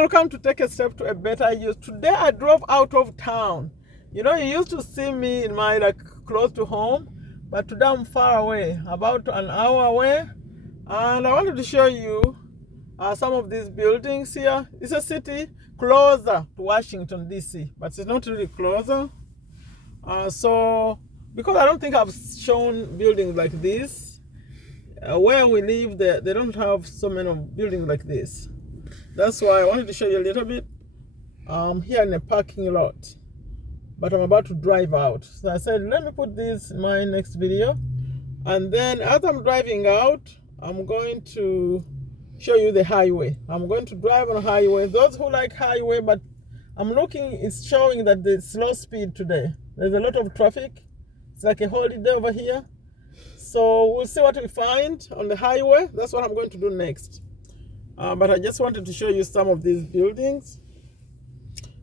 Welcome to Take a Step to a Better You. Today I drove out of town. You know, you used to see me in my close to home, but today I'm far away, about an hour away. And I wanted to show you some of these buildings here. It's a city closer to Washington, D.C., but it's not really closer. So, because I don't think I've shown buildings like this, where we live, they don't have so many buildings like this. That's why I wanted to show you a little bit. I'm here in a parking lot, but I'm about to drive out. So I said, let me put this in my next video. And then as I'm driving out, I'm going to show you the highway. I'm going to drive on highway. Those who like highway, but I'm looking, it's showing that the slow speed today. There's a lot of traffic. It's like a holiday over here. So we'll see what we find on the highway. That's what I'm going to do next. But I just wanted to show you some of these buildings.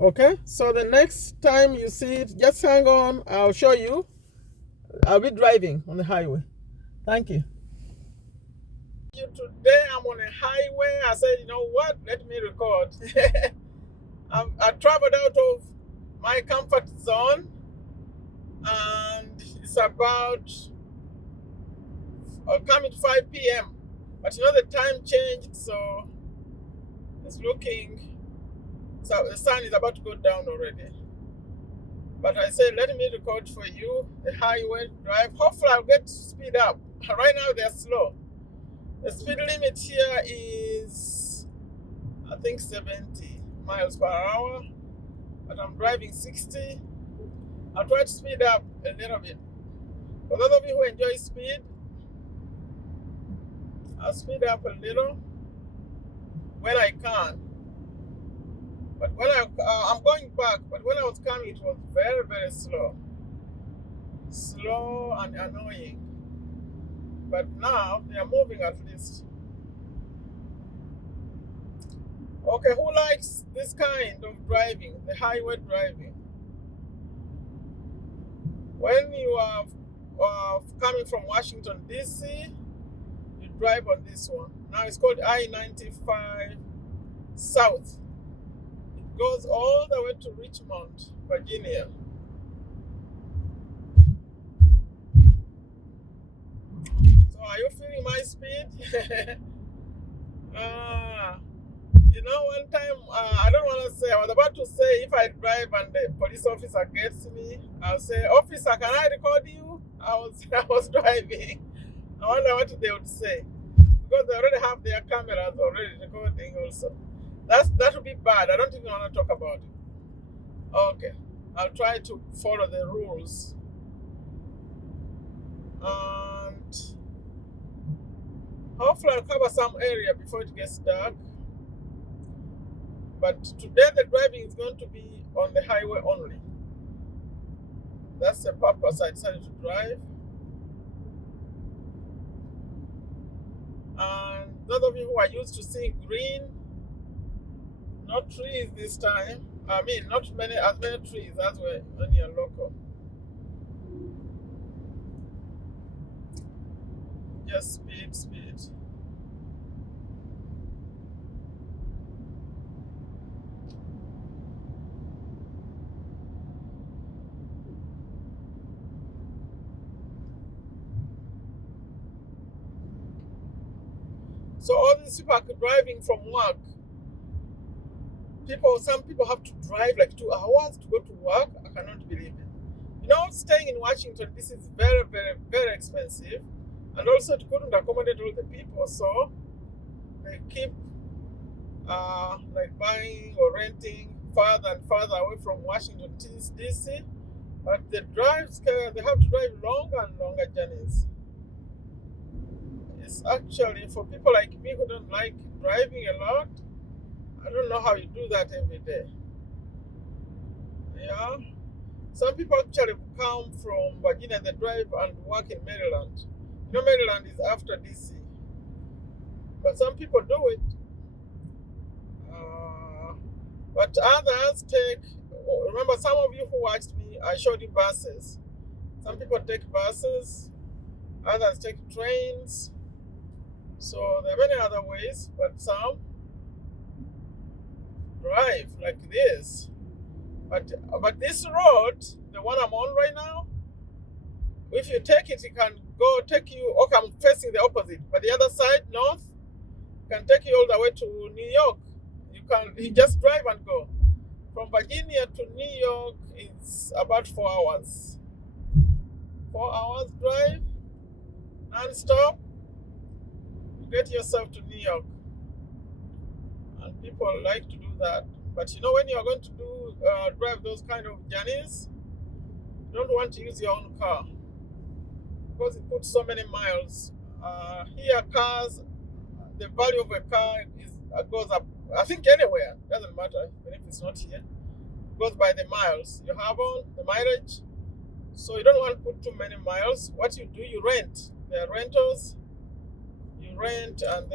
Okay, so the next time you see it, just hang on. I'll show you. I'll be driving on the highway. Thank you. Today I'm on a highway. I said, you know what? Let me record. I traveled out of my comfort zone, and it's about coming to 5 p.m. But you know the time changed, so it's looking, so the sun is about to go down already. But I said, let me record for you the highway drive. Hopefully I'll get to speed up. Right now they're slow. The speed limit here is, I think, 70 miles per hour, but I'm driving 60. I'll try to speed up a little bit. For those of you who enjoy speed, I'll speed up a little when I can. But when I'm going back, but when I was coming, it was very, very slow. Slow and annoying. But now they are moving at least. Okay, who likes this kind of driving, the highway driving? When you are coming from Washington, D.C., you drive on this one. Now it's called I-95 South. It goes all the way to Richmond, Virginia. So are you feeling my speed? You know, one time, I don't want to say, I was about to say, if I drive and the police officer gets me, I'll say, officer, can I record you? I was driving. I wonder what they would say. Because they already have their cameras already recording also. That would be bad. I don't even want to talk about it. Okay. I'll try to follow the rules. And hopefully I'll cover some area before it gets dark. But today the driving is going to be on the highway only. That's the purpose I decided to drive. And those of you who are used to seeing green, not trees this time. I mean, not as many trees as when you're local. Just speed. So all these people are driving from work. Some people have to drive like 2 hours to go to work. I cannot believe it. You know, staying in Washington, this is very, very, very expensive. And also it couldn't accommodate all the people, so they keep like buying or renting farther and farther away from Washington, D.C. But they have to drive longer and longer journeys. It's actually, for people like me who don't like driving a lot, I don't know how you do that every day. Yeah. Some people actually come from Virginia, they drive and work in Maryland. You know, Maryland is after DC. But some people do it. But others remember, some of you who watched me, I showed you buses. Some people take buses, others take trains. So there are many other ways, but some drive like this. But this road, the one I'm on right now, if you take it, it can take you. Okay, I'm facing the opposite, but the other side, north, can take you all the way to New York. You just drive and go. From Virginia to New York, it's about 4 hours. 4 hours drive, non-stop. You get yourself to New York. And people like to do that. But you know, when you're going to drive those kind of journeys, you don't want to use your own car because it puts so many miles. Here, cars, the value of a car goes up. I think anywhere, doesn't matter, even if it's not here. It goes by the miles you have on, the mileage. So you don't want to put too many miles. What you do, you rent. There are rentals. You rent and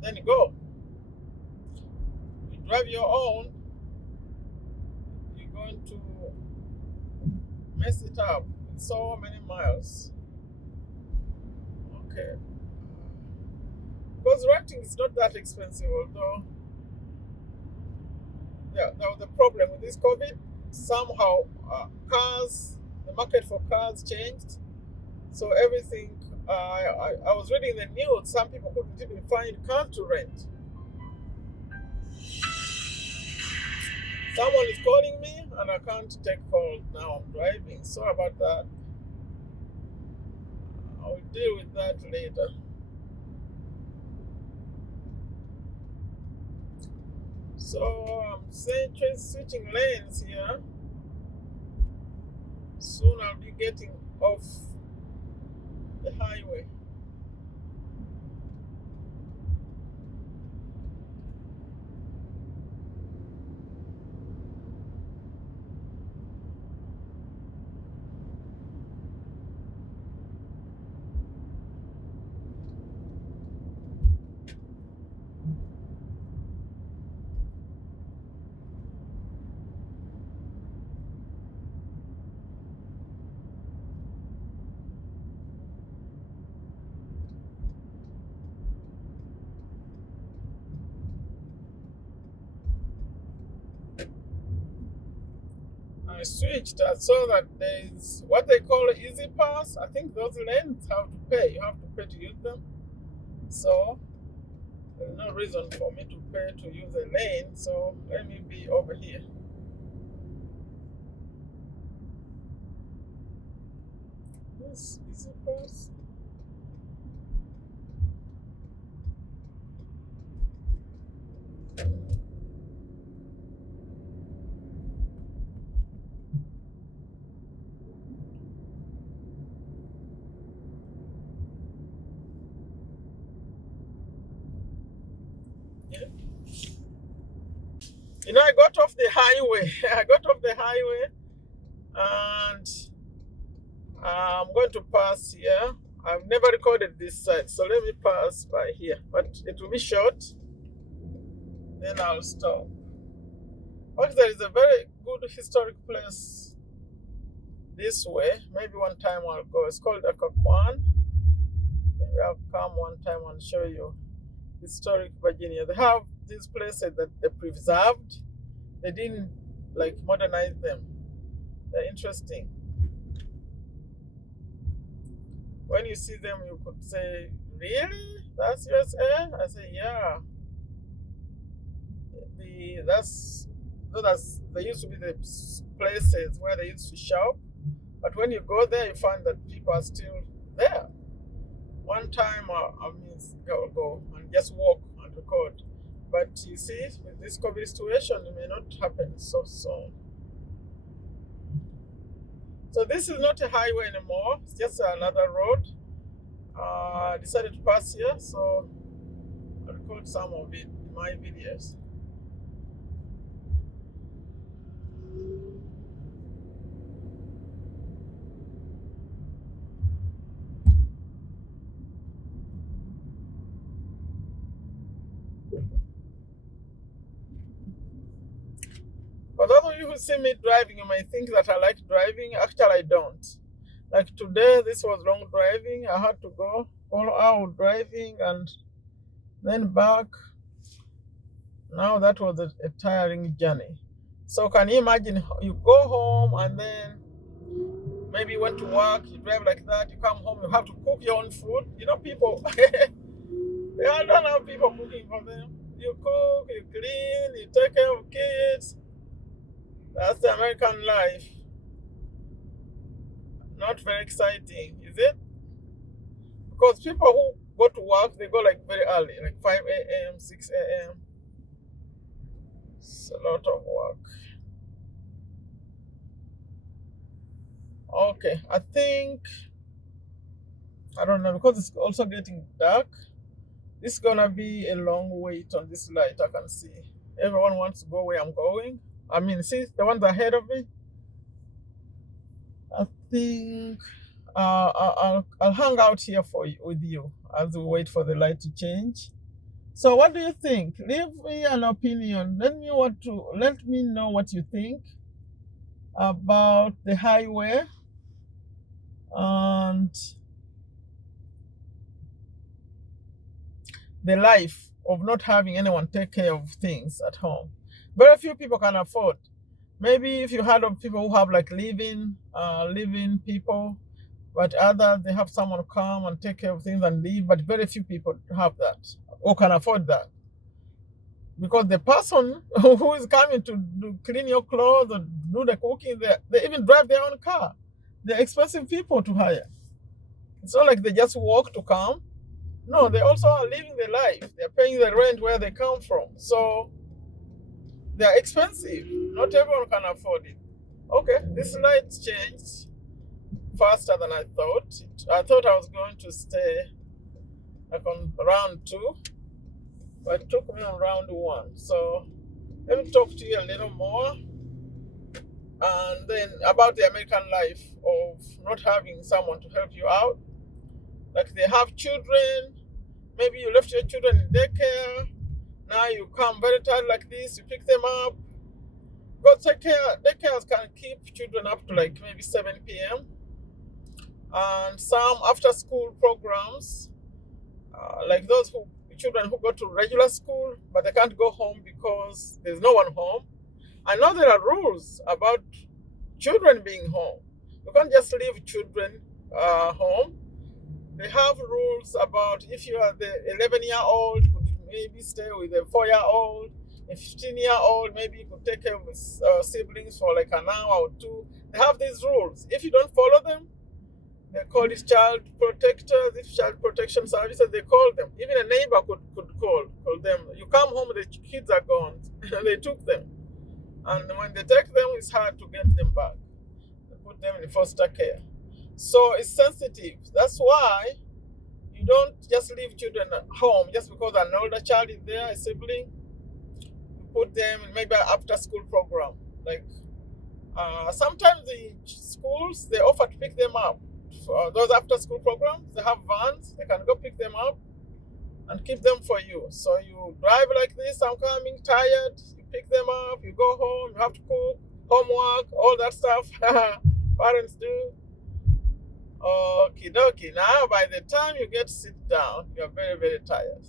then you go. You drive your own, you're going to mess it up with so many miles. Okay. Because renting is not that expensive, although yeah, that was the problem with this COVID. Somehow the market for cars changed. So everything, I was reading the news, some people couldn't even find cars to rent. Someone is calling me and I can't take calls now. I'm driving. Sorry about that. I'll deal with that later. So I'm switching lanes here. Soon I'll be getting off the highway. I switched. I saw that there's what they call Easy Pass. I think those lanes have to pay. You have to pay to use them. So there's no reason for me to pay to use a lane. So let me be over here. Yes, Easy Pass. You know, I got off the highway. I got off the highway and I'm going to pass here. I've never recorded this side, so let me pass by here. But it will be short. Then I'll stop. But there is a very good historic place this way. Maybe one time I'll go. It's called Akakwan. Maybe I'll come one time and show you historic Virginia. They have these places that they preserved. They didn't like modernize them. They're interesting. When you see them, you could say, "Really? That's USA?" I say, "Yeah." They used to be the places where they used to shop, but when you go there, you find that people are still there. One time, I mean, go and just walk and record. But you see, with this COVID situation, it may not happen so soon. So this is not a highway anymore. It's just another road. I decided to pass here, so I record some of it in my videos. For those of you who see me driving, you may think that I like driving. Actually, I don't. Like today, this was long driving. I had to go all out driving and then back. Now that was a tiring journey. So can you imagine you go home and then maybe you went to work, you drive like that, you come home, you have to cook your own food. You know, people, they don't have people cooking for them. You cook, you clean, you take care of kids. That's the American life. Not very exciting, is it? Because people who go to work, they go like very early, like 5 a.m., 6 a.m. It's a lot of work. Okay, I think, I don't know, because it's also getting dark. This is gonna be a long wait on this light, I can see. Everyone wants to go where I'm going. I mean, see the ones ahead of me? I think I'll hang out here with you as we wait for the light to change. So what do you think? Leave me an opinion. Let me know what you think about the highway and the life of not having anyone take care of things at home. Very few people can afford. Maybe if you heard of people who have like living people, but others they have someone come and take care of things and leave. But very few people have that or can afford that, because the person who is coming to clean your clothes or do the cooking, they even drive their own car. They're expensive people to hire. It's not like they just walk to come. No, they also are living their life. They're paying the rent where they come from. So they're expensive. Not everyone can afford it. Okay, this light changed faster than I thought. I thought I was going to stay like on round 2, but it took me on round 1. So let me talk to you a little more. And then about the American life of not having someone to help you out. Like they have children, maybe you left your children in daycare, now you come very tired like this, you pick them up. Go take care. Daycares can keep children up to like maybe 7 p.m. And some after school programs, like those children who go to regular school, but they can't go home because there's no one home. I know there are rules about children being home. You can't just leave children home. They have rules about if you are the 11-year-old, could maybe stay with a 4-year-old. A 15-year-old, maybe you could take care of siblings for like an hour or 2. They have these rules. If you don't follow them, they call these child protectors, these child protection services, they call them. Even a neighbor could call them. You come home, the kids are gone. They took them. And when they take them, it's hard to get them back. They put them in foster care. So it's sensitive. That's why you don't just leave children at home just because an older child is there, a sibling. You put them in maybe an after school program. Like sometimes the schools, they offer to pick them up. For those after school programs, they have vans, they can go pick them up and keep them for you. So you drive like this, I'm coming tired, you pick them up, you go home, you have to cook, homework, all that stuff parents do. Okie dokie. Now, by the time you get to sit down, you're very, very tired.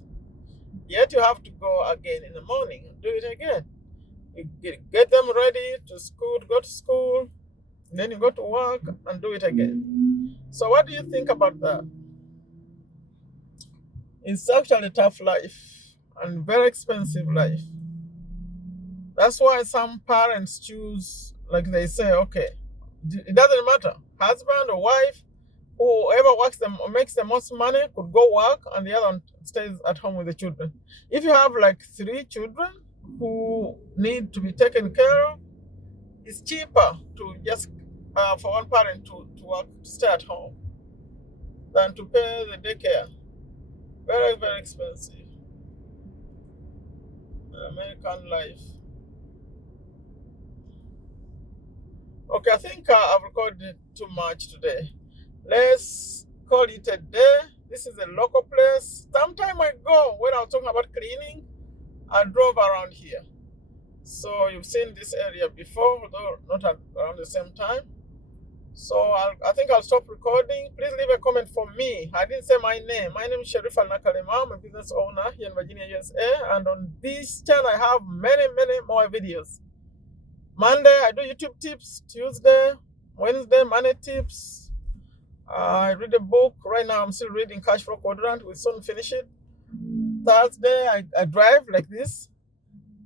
Yet you have to go again in the morning and do it again. You get them ready to school, go to school, then you go to work and do it again. So what do you think about that? It's actually a tough life and very expensive life. That's why some parents choose, like they say, okay, it doesn't matter, husband or wife, whoever works them or makes the most money could go work and the other one stays at home with the children. If you have like 3 children who need to be taken care of, it's cheaper to just for one parent to work, to stay at home than to pay the daycare. Very, very expensive. American life. Okay, I think I've recorded too much today. Let's call it a day. This is a local place. Sometime ago, when I was talking about cleaning, I drove around here. So you've seen this area before, though not around the same time. So I think I'll stop recording. Please leave a comment for me. I didn't say my name. My name is Sherifa Nakalema. I'm a business owner here in Virginia, USA. And on this channel, I have many, many more videos. Monday, I do YouTube tips. Tuesday, Wednesday, money tips. I read a book. Right now, I'm still reading Cash Flow Quadrant. We'll soon finish it. Thursday, I drive like this.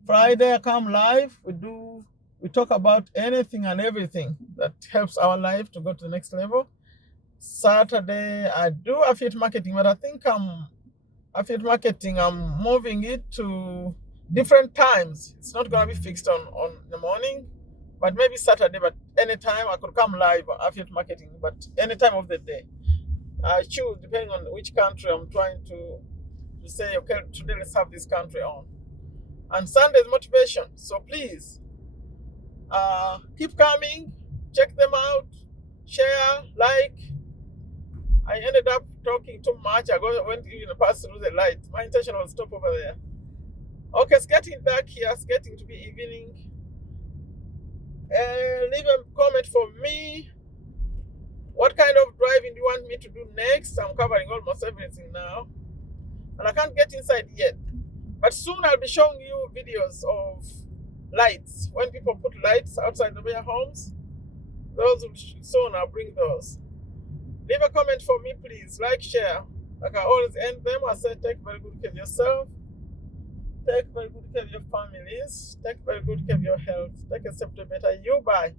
Friday, I come live. We talk about anything and everything that helps our life to go to the next level. Saturday, I do affiliate marketing, but I think affiliate marketing, I'm moving it to different times. It's not going to be fixed on the morning, but maybe Saturday, but anytime I could come live on affiliate marketing, but any time of the day. I choose depending on which country I'm trying to say, okay, today let's have this country on. And Sunday is motivation. So please, keep coming, check them out, share, like. I ended up talking too much. Went even pass through the light. My intention was to stop over there. Okay, it's getting dark here. It's getting to be evening. Leave a comment for me. What kind of driving do you want me to do next? I'm covering almost everything now. And I can't get inside yet. But soon I'll be showing you videos of lights. When people put lights outside of their homes, soon I'll bring those. Leave a comment for me, please. Like, share. Like I always end them, I say take very good care of yourself. Take very good care of your families. Take very good care of your health. Take a step to a better you. Bye.